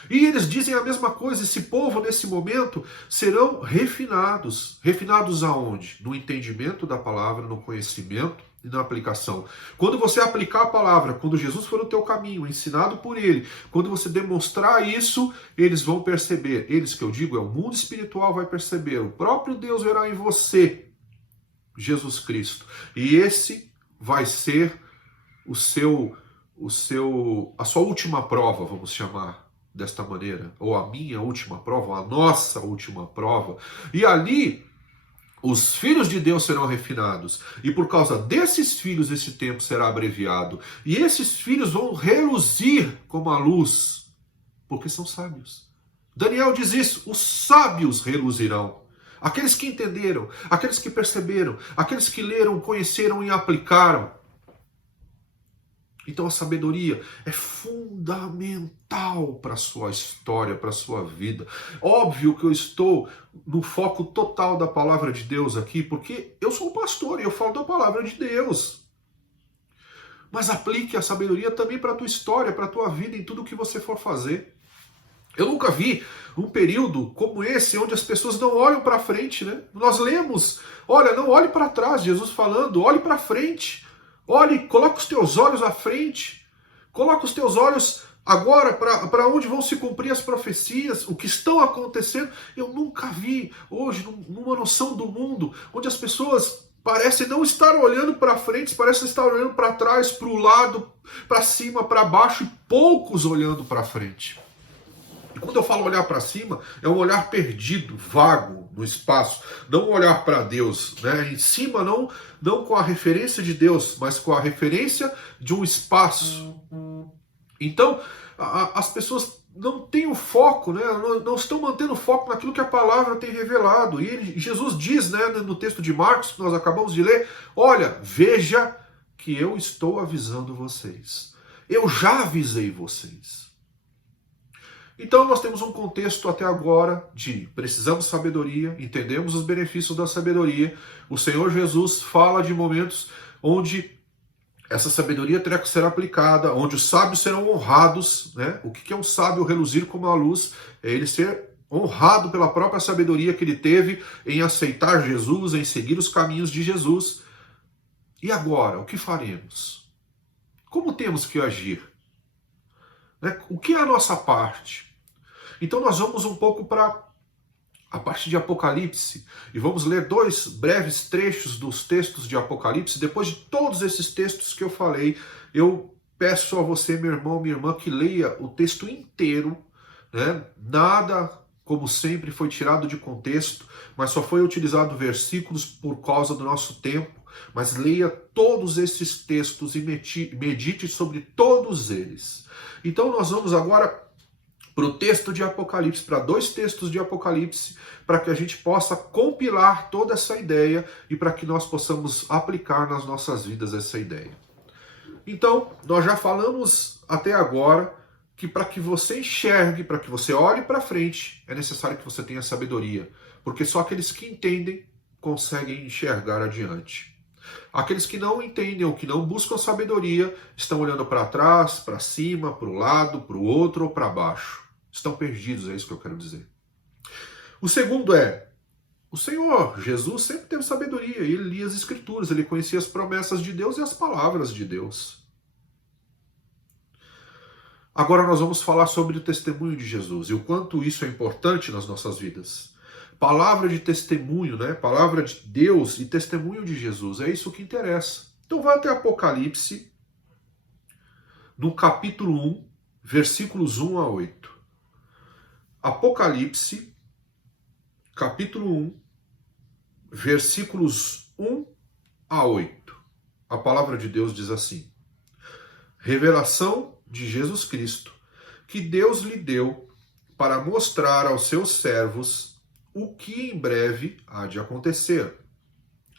E eles dizem a mesma coisa, esse povo nesse momento serão refinados. Refinados aonde? No entendimento da palavra, no conhecimento e na aplicação. Quando você aplicar a palavra, quando Jesus for no teu caminho, ensinado por ele, quando você demonstrar isso, eles vão perceber. Eles que eu digo, é o mundo espiritual vai perceber. O próprio Deus verá em você Jesus Cristo. E esse vai ser a sua última prova, vamos chamar desta maneira, ou a minha última prova, ou a nossa última prova. E ali os filhos de Deus serão refinados, e por causa desses filhos esse tempo será abreviado, e esses filhos vão reluzir como a luz, porque são sábios. Daniel diz isso, os sábios reluzirão. Aqueles que entenderam, aqueles que perceberam, aqueles que leram, conheceram e aplicaram. Então a sabedoria é fundamental para a sua história, para a sua vida. Óbvio que eu estou no foco total da palavra de Deus aqui, porque eu sou um pastor e eu falo da palavra de Deus. Mas aplique a sabedoria também para a tua história, para a tua vida, em tudo que você for fazer. Eu nunca vi um período como esse, onde as pessoas não olham para frente, né? Nós lemos, olha, não olhe para trás, Jesus falando, olhe para frente. Olhe, coloca os teus olhos à frente. Coloca os teus olhos agora para onde vão se cumprir as profecias, o que estão acontecendo. Eu nunca vi hoje, numa noção do mundo, onde as pessoas parecem não estar olhando para frente, parecem estar olhando para trás, para o lado, para cima, para baixo, e poucos olhando para frente. E quando eu falo olhar para cima, é um olhar perdido, vago no espaço, não um olhar para Deus, né? Em cima não com a referência de Deus, mas com a referência de um espaço. Então, as pessoas não têm o foco, né? Não estão mantendo o foco naquilo que a palavra tem revelado. E Jesus diz, né, no texto de Marcos, que nós acabamos de ler, olha, veja que eu estou avisando vocês. Eu já avisei vocês. Então nós temos um contexto até agora de precisamos de sabedoria, entendemos os benefícios da sabedoria. O Senhor Jesus fala de momentos onde essa sabedoria terá que ser aplicada, onde os sábios serão honrados, né? O que é um sábio reluzir como a luz? É ele ser honrado pela própria sabedoria que ele teve em aceitar Jesus, em seguir os caminhos de Jesus. E agora, o que faremos? Como temos que agir? né? O que é a nossa parte? Então nós vamos um pouco para a parte de Apocalipse e vamos ler 2 breves trechos dos textos de Apocalipse. Depois de todos esses textos que eu falei, eu peço a você, meu irmão, minha irmã, que leia o texto inteiro, né? Nada, como sempre, foi tirado de contexto, mas só foi utilizado versículos por causa do nosso tempo. Mas leia todos esses textos e medite sobre todos eles. Então nós vamos agora para o texto de Apocalipse, para 2 textos de Apocalipse, para que a gente possa compilar toda essa ideia e para que nós possamos aplicar nas nossas vidas essa ideia. Então, nós já falamos até agora que para que você enxergue, para que você olhe para frente, é necessário que você tenha sabedoria, porque só aqueles que entendem conseguem enxergar adiante. Aqueles que não entendem ou que não buscam sabedoria estão olhando para trás, para cima, para o lado, para o outro ou para baixo. Estão perdidos, é isso que eu quero dizer. O segundo é, o Senhor Jesus sempre teve sabedoria, ele lia as Escrituras, ele conhecia as promessas de Deus e as palavras de Deus. Agora nós vamos falar sobre o testemunho de Jesus e o quanto isso é importante nas nossas vidas. Palavra de testemunho, né? Palavra de Deus e testemunho de Jesus, é isso que interessa. Então vai até Apocalipse, no capítulo 1, versículos 1 a 8. Apocalipse, capítulo 1, versículos 1 a 8. A palavra de Deus diz assim: revelação de Jesus Cristo, que Deus lhe deu para mostrar aos seus servos o que em breve há de acontecer.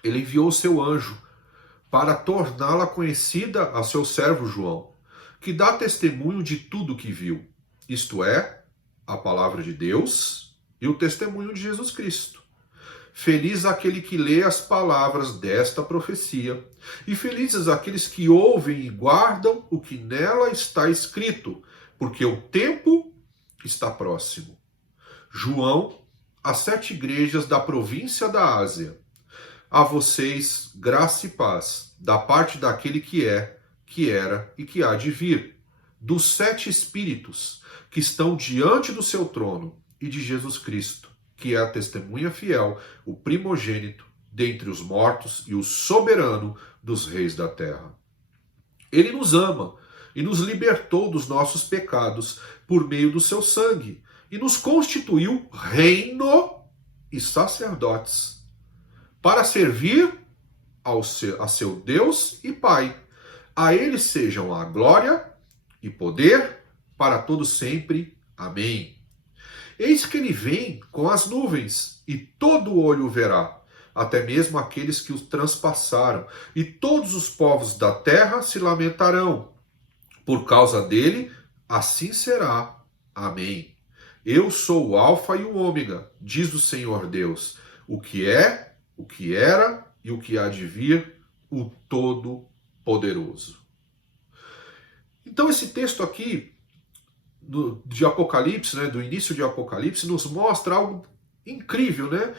Ele enviou o seu anjo para torná-la conhecida a seu servo João, que dá testemunho de tudo que viu, isto é, a palavra de Deus e o testemunho de Jesus Cristo. Feliz aquele que lê as palavras desta profecia, e felizes aqueles que ouvem e guardam o que nela está escrito, porque o tempo está próximo. João, às 7 igrejas da província da Ásia. A vocês, graça e paz, da parte daquele que é, que era e que há de vir, dos 7 Espíritos que estão diante do seu trono, e de Jesus Cristo, que é a testemunha fiel, o primogênito dentre os mortos e o soberano dos reis da terra. Ele nos ama e nos libertou dos nossos pecados por meio do seu sangue, e nos constituiu reino e sacerdotes, para servir a seu Deus e Pai. A ele sejam a glória e poder para todos sempre. Amém. Eis que ele vem com as nuvens, e todo olho o verá, até mesmo aqueles que o transpassaram, e todos os povos da terra se lamentarão. Por causa dele, assim será. Amém. Eu sou o Alfa e o Ômega, diz o Senhor Deus, o que é, o que era e o que há de vir, o Todo-Poderoso. Então esse texto aqui de Apocalipse, né, do início de Apocalipse, nos mostra algo incrível, né?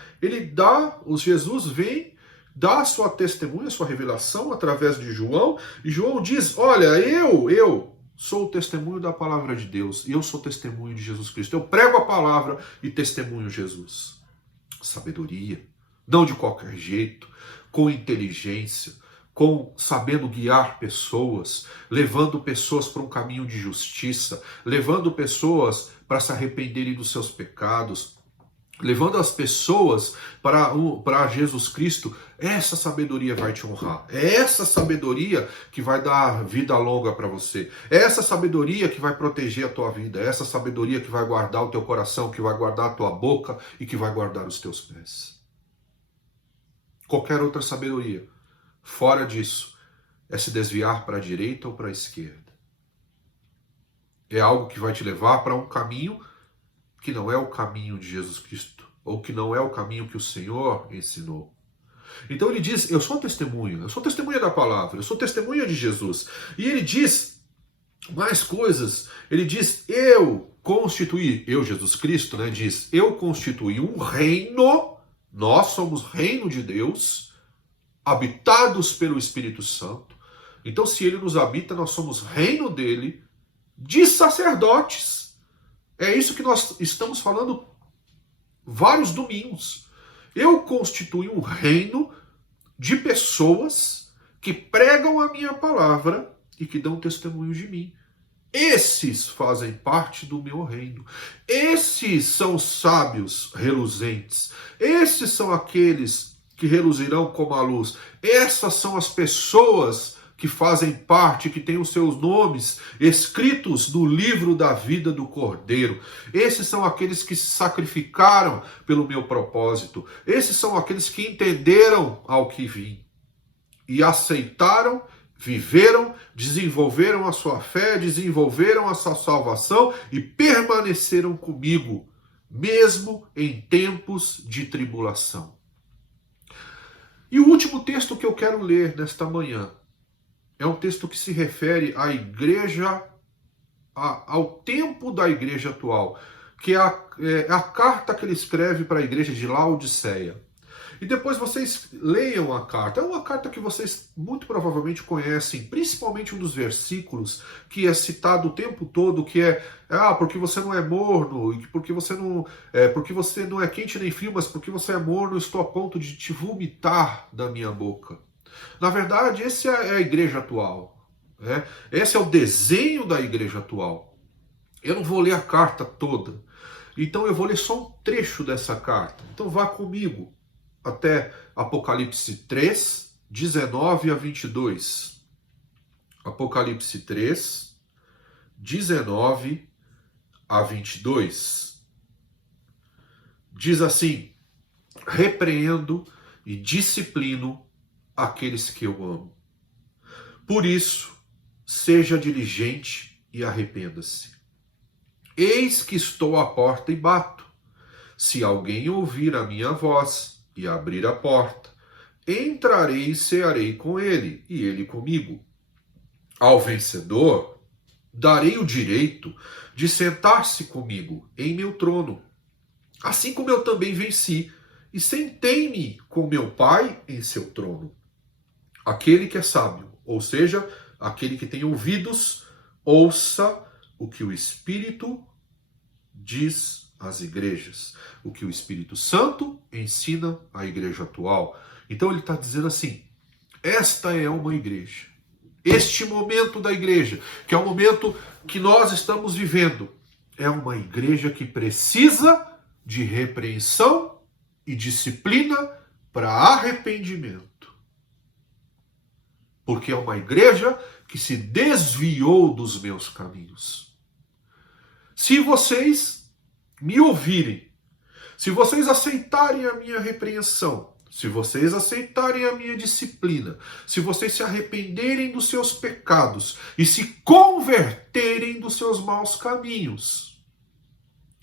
Jesus vem, dá a sua testemunha, a sua revelação através de João, e João diz: olha, eu sou o testemunho da palavra de Deus, e eu sou testemunho de Jesus Cristo. Eu prego a palavra e testemunho Jesus. Sabedoria, não de qualquer jeito, com inteligência, sabendo guiar pessoas, levando pessoas para um caminho de justiça, levando pessoas para se arrependerem dos seus pecados, levando as pessoas para Jesus Cristo. Essa sabedoria vai te honrar. É essa sabedoria que vai dar vida longa para você. É essa sabedoria que vai proteger a tua vida. É essa sabedoria que vai guardar o teu coração, que vai guardar a tua boca e que vai guardar os teus pés. Qualquer outra sabedoria fora disso é se desviar para a direita ou para a esquerda. É algo que vai te levar para um caminho que não é o caminho de Jesus Cristo, ou que não é o caminho que o Senhor ensinou. Então ele diz: eu sou testemunha da palavra, eu sou testemunha de Jesus. E ele diz mais coisas. Ele diz: Jesus Cristo, né, diz: eu constituí um reino, nós somos reino de Deus, habitados pelo Espírito Santo. Então, se ele nos habita, nós somos reino dele, de sacerdotes. É isso que nós estamos falando vários domingos. Eu constituo um reino de pessoas que pregam a minha palavra e que dão testemunho de mim. Esses fazem parte do meu reino. Esses são os sábios reluzentes. Esses são aqueles que reluzirão como a luz. Essas são as pessoas que fazem parte, que têm os seus nomes escritos no livro da vida do Cordeiro. Esses são aqueles que se sacrificaram pelo meu propósito. Esses são aqueles que entenderam ao que vim e aceitaram, viveram, desenvolveram a sua fé, desenvolveram a sua salvação e permaneceram comigo, mesmo em tempos de tribulação. E o último texto que eu quero ler nesta manhã é um texto que se refere à igreja, ao tempo da igreja atual, que é a carta que ele escreve para a igreja de Laodiceia. E depois vocês leiam a carta. É uma carta que vocês muito provavelmente conhecem, principalmente um dos versículos que é citado o tempo todo, que é porque você não é morno, porque você não é quente nem frio, mas porque você é morno, eu estou a ponto de te vomitar da minha boca. Na verdade, essa é a igreja atual. Esse é o desenho da igreja atual. Eu não vou ler a carta toda. Então eu vou ler só um trecho dessa carta. Então vá comigo até Apocalipse 3, 19 a 22. Apocalipse 3, 19 a 22. Diz assim: repreendo e disciplino aqueles que eu amo. Por isso, seja diligente e arrependa-se. Eis que estou à porta e bato. Se alguém ouvir a minha voz e abrir a porta, entrarei e cearei com ele, e ele comigo. Ao vencedor, darei o direito de sentar-se comigo em meu trono, assim como eu também venci e sentei-me com meu Pai em seu trono. Aquele que é sábio, ou seja, aquele que tem ouvidos, ouça o que o Espírito diz às igrejas, o que o Espírito Santo ensina à igreja atual. Então ele está dizendo assim: esta é uma igreja. Este momento da igreja, que é o momento que nós estamos vivendo, é uma igreja que precisa de repreensão e disciplina para arrependimento. Porque é uma igreja que se desviou dos meus caminhos. Se vocês me ouvirem, se vocês aceitarem a minha repreensão, se vocês aceitarem a minha disciplina, se vocês se arrependerem dos seus pecados e se converterem dos seus maus caminhos,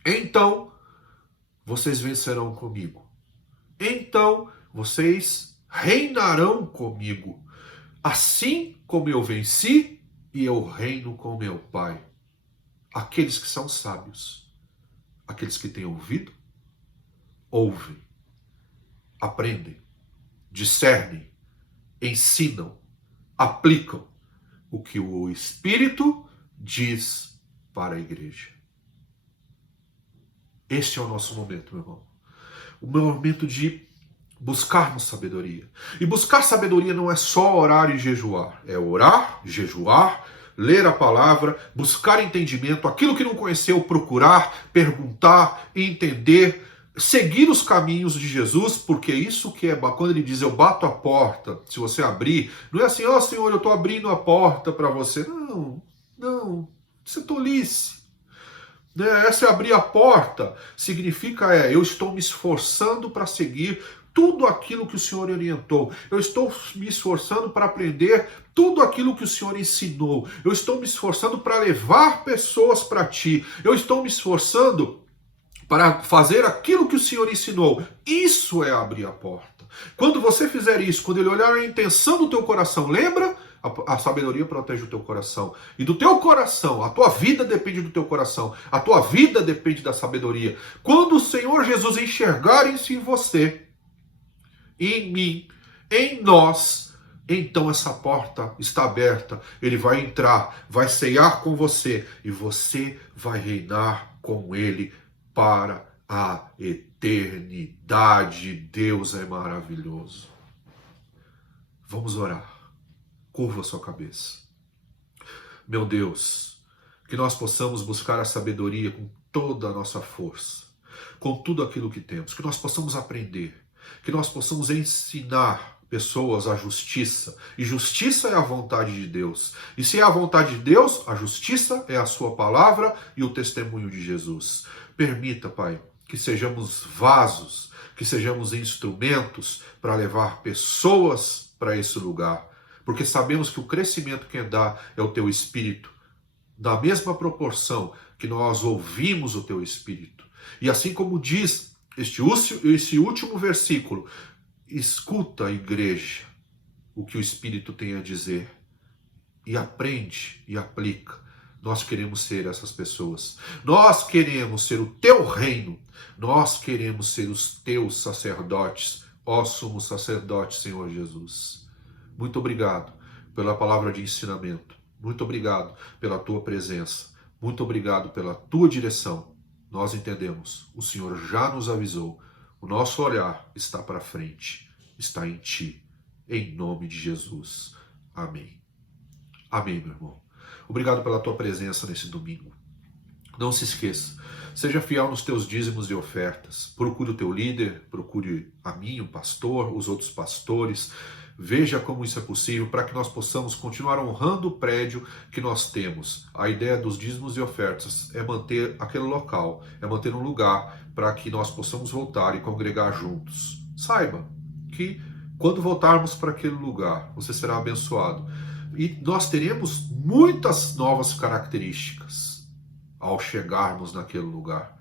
então vocês vencerão comigo. Então vocês reinarão comigo, assim como eu venci e eu reino com meu Pai. Aqueles que são sábios, aqueles que têm ouvido, ouvem, aprendem, discernem, ensinam, aplicam o que o Espírito diz para a igreja. Este é o nosso momento, meu irmão. O meu momento de buscarmos sabedoria. E buscar sabedoria não é só orar e jejuar. É orar, jejuar, ler a palavra, buscar entendimento, aquilo que não conheceu, procurar, perguntar, entender, seguir os caminhos de Jesus, porque isso que é, quando ele diz eu bato a porta, se você abrir, não é assim, Senhor, eu estou abrindo a porta para você. Não, isso é tolice. Essa abrir a porta significa eu estou me esforçando para seguir tudo aquilo que o Senhor orientou. Eu estou me esforçando para aprender tudo aquilo que o Senhor ensinou. Eu estou me esforçando para levar pessoas para Ti. Eu estou me esforçando para fazer aquilo que o Senhor ensinou. Isso é abrir a porta. Quando você fizer isso, quando Ele olhar a intenção do teu coração, lembra? A sabedoria protege o teu coração. E do teu coração, a tua vida depende do teu coração. A tua vida depende da sabedoria. Quando o Senhor Jesus enxergar isso em você, em mim, em nós, então essa porta está aberta, ele vai entrar, vai ceiar com você e você vai reinar com ele para a eternidade. Deus é maravilhoso. Vamos orar. Curva a sua cabeça. Meu Deus, que nós possamos buscar a sabedoria com toda a nossa força, com tudo aquilo que temos, que nós possamos aprender, que nós possamos ensinar pessoas a justiça, e justiça é a vontade de Deus. E se é a vontade de Deus, a justiça é a sua palavra e o testemunho de Jesus. Permita, Pai, que sejamos vasos, que sejamos instrumentos para levar pessoas para esse lugar, porque sabemos que o crescimento quem dá é o teu Espírito, na mesma proporção que nós ouvimos o teu Espírito. E assim como diz esse último versículo, escuta, a igreja, o que o Espírito tem a dizer e aprende e aplica. Nós queremos ser essas pessoas. Nós queremos ser o teu reino. Nós queremos ser os teus sacerdotes, ó sumo sacerdote, Senhor Jesus. Muito obrigado pela palavra de ensinamento. Muito obrigado pela tua presença. Muito obrigado pela tua direção. Nós entendemos, o Senhor já nos avisou. O nosso olhar está para frente, está em ti. Em nome de Jesus. Amém. Amém, meu irmão. Obrigado pela tua presença nesse domingo. Não se esqueça, seja fiel nos teus dízimos e ofertas. Procure o teu líder, procure a mim, o pastor, os outros pastores. Veja como isso é possível para que nós possamos continuar honrando o prédio que nós temos. A ideia dos dízimos e ofertas é manter aquele local, é manter um lugar para que nós possamos voltar e congregar juntos. Saiba que quando voltarmos para aquele lugar, você será abençoado. E nós teremos muitas novas características ao chegarmos naquele lugar.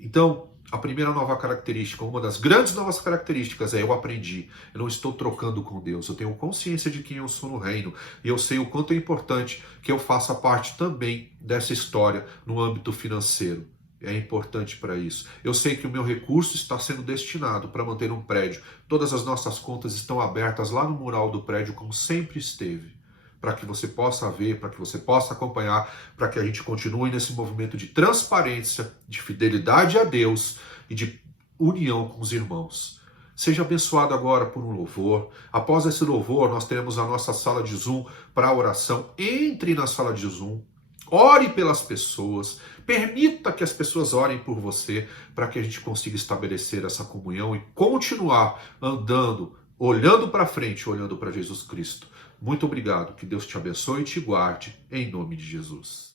Então, a primeira nova característica, uma das grandes novas características é: eu aprendi, eu não estou trocando com Deus, eu tenho consciência de quem eu sou no reino e eu sei o quanto é importante que eu faça parte também dessa história no âmbito financeiro. É importante para isso. Eu sei que o meu recurso está sendo destinado para manter um prédio. Todas as nossas contas estão abertas lá no mural do prédio, como sempre esteve, para que você possa ver, para que você possa acompanhar, para que a gente continue nesse movimento de transparência, de fidelidade a Deus e de união com os irmãos. Seja abençoado agora por um louvor. Após esse louvor, nós teremos a nossa sala de Zoom para a oração. Entre na sala de Zoom, ore pelas pessoas, permita que as pessoas orem por você, para que a gente consiga estabelecer essa comunhão e continuar andando, olhando para frente, olhando para Jesus Cristo. Muito obrigado, que Deus te abençoe e te guarde, em nome de Jesus.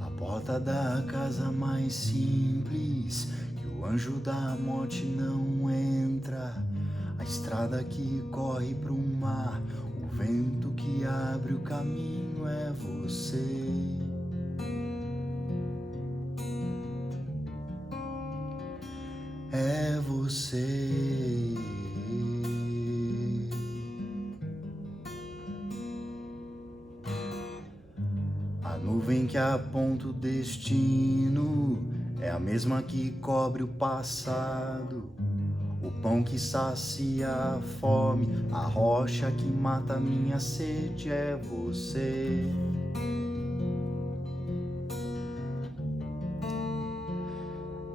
A porta da casa mais simples, que o anjo da morte não entra. A estrada que corre pro mar, o vento que abre o caminho é você. É você. A nuvem que aponta o destino é a mesma que cobre o passado. O pão que sacia a fome, a rocha que mata a minha sede é você.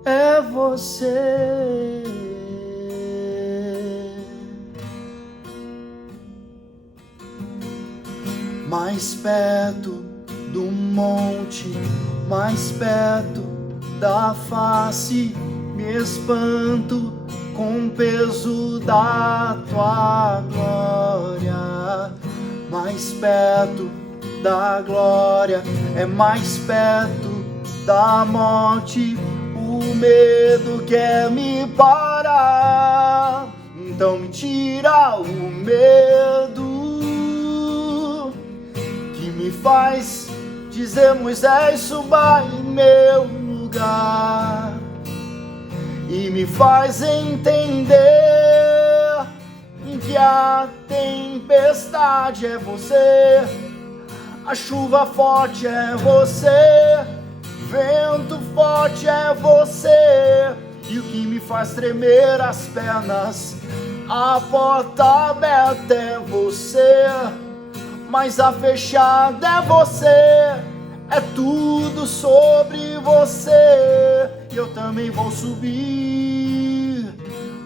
É você. Mais perto do monte, mais perto da face, me espanto com o peso da tua glória. Mais perto da glória, é mais perto da morte. O medo quer me parar, então me tira o medo que me faz dizer: Moisés, suba em meu lugar. E me faz entender que a tempestade é você, a chuva forte é você, vento forte é você, e o que me faz tremer as pernas. A porta aberta é você, mas a fechada é você. É tudo sobre você. E eu também vou subir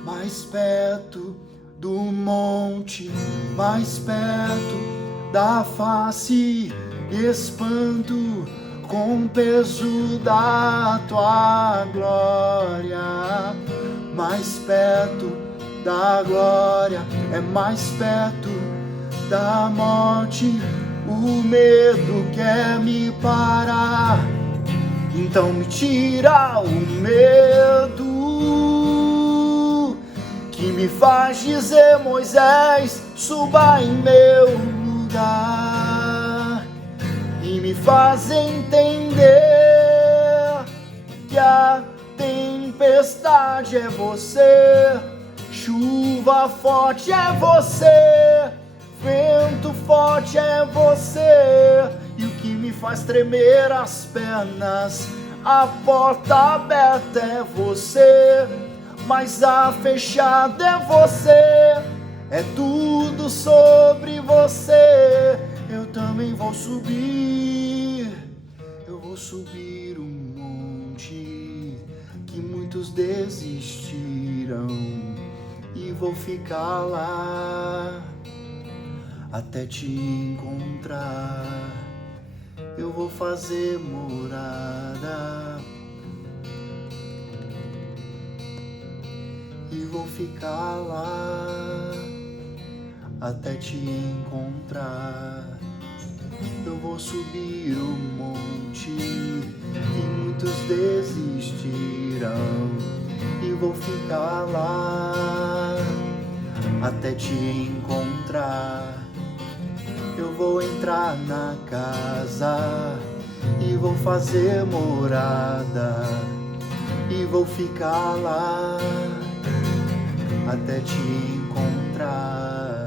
mais perto do monte, mais perto da face. Espanto com o peso da tua glória. Mais perto da glória, é mais perto da morte. O medo quer me parar, então me tira o medo que me faz dizer: Moisés, suba em meu lugar, e me faz entender que a tempestade é você, chuva forte é você, vento forte é você, e o que me faz tremer as pernas. A porta aberta é você, mas a fechada é você. É tudo sobre você. Eu também vou subir, eu vou subir um monte que muitos desistiram, e vou ficar lá até te encontrar. Eu vou fazer morada e vou ficar lá até te encontrar. Eu vou subir o monte que muitos desistiram, e vou ficar lá até te encontrar. Eu vou entrar na casa e vou fazer morada, e vou ficar lá até te encontrar.